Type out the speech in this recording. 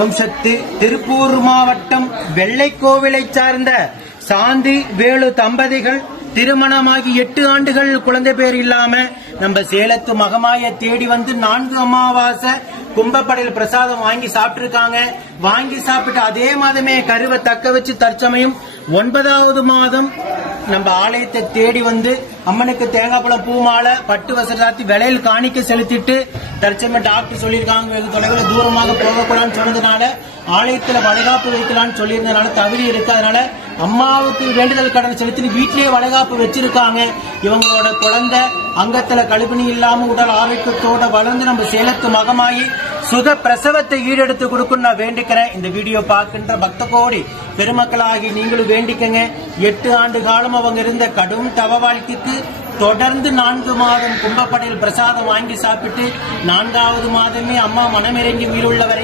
ஓம் சக்தி. திருப்பூர் மாவட்டம் வெள்ளைக்கோவிலை சார்ந்த சாந்தி வேலு தம்பதிகள் திருமணமாகி 8 ஆண்டுகள் குழந்தை பேர் இல்லாம நம்ம சேலத்து மகமாய தேடி வந்து 4 அமாவாசை கும்பப்படையில் பிரசாதம் வாங்கி சாப்பிட்டு வாங்கி சாப்பிட்டு அதே மாதமே கருவை தக்க வச்சு தற்சமயம் 9வது மாதம் நம்ம ஆலயத்தை தேடி வந்து அம்மனுக்கு தேங்காய் பழம் பூ மாலை பட்டு வசதி விலையில் காணிக்க செலுத்திட்டு தற்சமயம் டாக்டர் சொல்லியிருக்காங்க வெகு தொலைவில் தூரமாக போகக்கூடாதுன்னு சொன்னதுனால ஆலயத்துல வளைகாப்பு வைக்கலாம்னு சொல்லியிருந்ததுனால தகுதி இருக்கு. அதனால அம்மாவுக்கு வேண்டுதல் கடன் செலுத்தி வீட்டிலேயே வளைகாப்பு வச்சிருக்காங்க. இவங்களோட குழந்தை அங்கத்துல கழுவினி இல்லாம உடல் ஆரோக்கியத்தோட வளர்ந்து நம்ம சேலத்து மகமாயி சுக பிரசவத்தை ஈடெடுத்து கொடுக்கும் நான் வேண்டிக்கிறேன். இந்த வீடியோ பார்க்கின்ற பக்த கோடி பெருமக்களாகி நீங்களும் வேண்டிக்கங்க. 8 ஆண்டு காலம் அவங்க இருந்த கடும் தவ வாழ்க்கைக்கு தொடர்ந்து 4 மாதம் கும்பப்படையில் பிரசாதம் வாங்கி சாப்பிட்டு 4வது மாதமே அம்மா மனமிறங்கி உயிருள்ளவரை